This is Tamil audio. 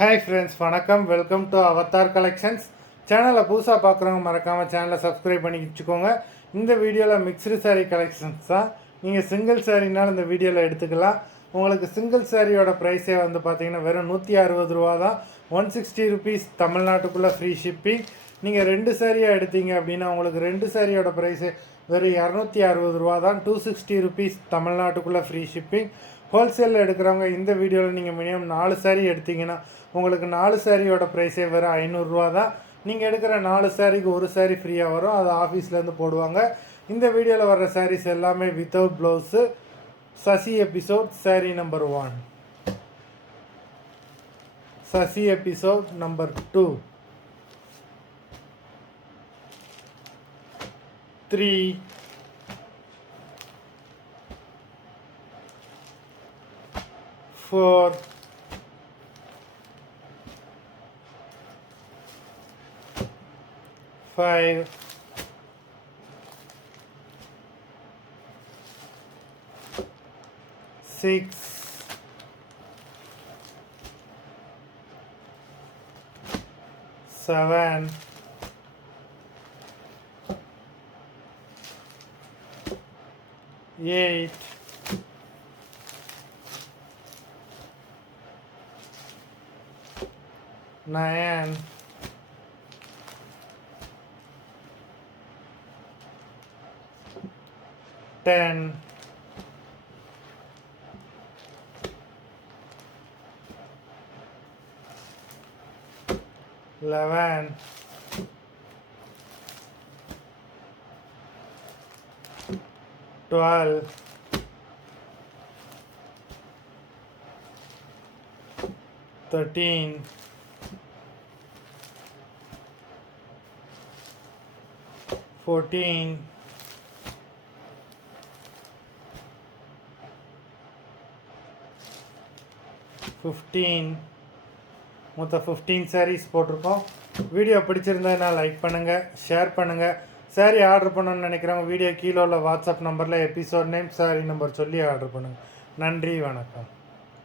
ஹாய் ஃப்ரெண்ட்ஸ், வணக்கம். Welcome to Avatar collections. சேனலை புதுசாக பார்க்குறவங்க மறக்காமல் சேனலை சப்ஸ்கிரைப் பண்ணி வச்சுக்கோங்க. இந்த வீடியோவில் மிக்ஸ்டு சாரீ கலெக்ஷன்ஸ் தான். நீங்கள் சிங்கிள் சாரீனாலும் இந்த வீடியோவில் எடுத்துக்கலாம். உங்களுக்கு சிங்கிள் சாரியோட ப்ரைஸே வந்து பார்த்தீங்கன்னா வெறும் 160 ரூபா தான். 160 ருபீஸ் தமிழ்நாட்டுக்குள்ளே ஃப்ரீ ஷிப்பிங். நீங்கள் 2 சாரியாக எடுத்தீங்க அப்படின்னா உங்களுக்கு 2 சாரியோட ப்ரைஸு வெறும் 260 ரூபா தான். 260 ருபீஸ் தமிழ்நாட்டுக்குள்ளே ஃப்ரீ ஷிப்பிங். ஹோல்சேலில் எடுக்கிறவங்க இந்த வீடியோவில் நீங்கள் மினிமம் 4 சாரீ எடுத்தீங்கன்னா உங்களுக்கு 4 சாரியோட ப்ரைஸே வெறும் 500 ரூபா தான். நீங்கள் எடுக்கிற 4 சாரிக்கு ஒரு சாரீ ஃப்ரீயாக வரும். அது ஆஃபீஸ்லேருந்து போடுவாங்க. இந்த வீடியோவில் வர்ற சாரீஸ் எல்லாமே without blouse. Sasi episode sari number 1, Sasi episode number 2, 3, 4, 5, 6, 7, 8, 9, 10, 11, 12, 13, 14, 15. மொத்தம் 15 சாரீஸ் போட்டிருக்கோம். வீடியோ பிடிச்சிருந்ததுன்னா லைக் பண்ணுங்கள், ஷேர் பண்ணுங்கள். சாரீ ஆர்டர் பண்ணணும்னு நினைக்கிறவங்க வீடியோ கீழே உள்ள வாட்ஸ்அப் நம்பரில் எபிசோட் நேம், சாரீ நம்பர் சொல்லி ஆர்டர் பண்ணுங்கள். நன்றி, வணக்கம்.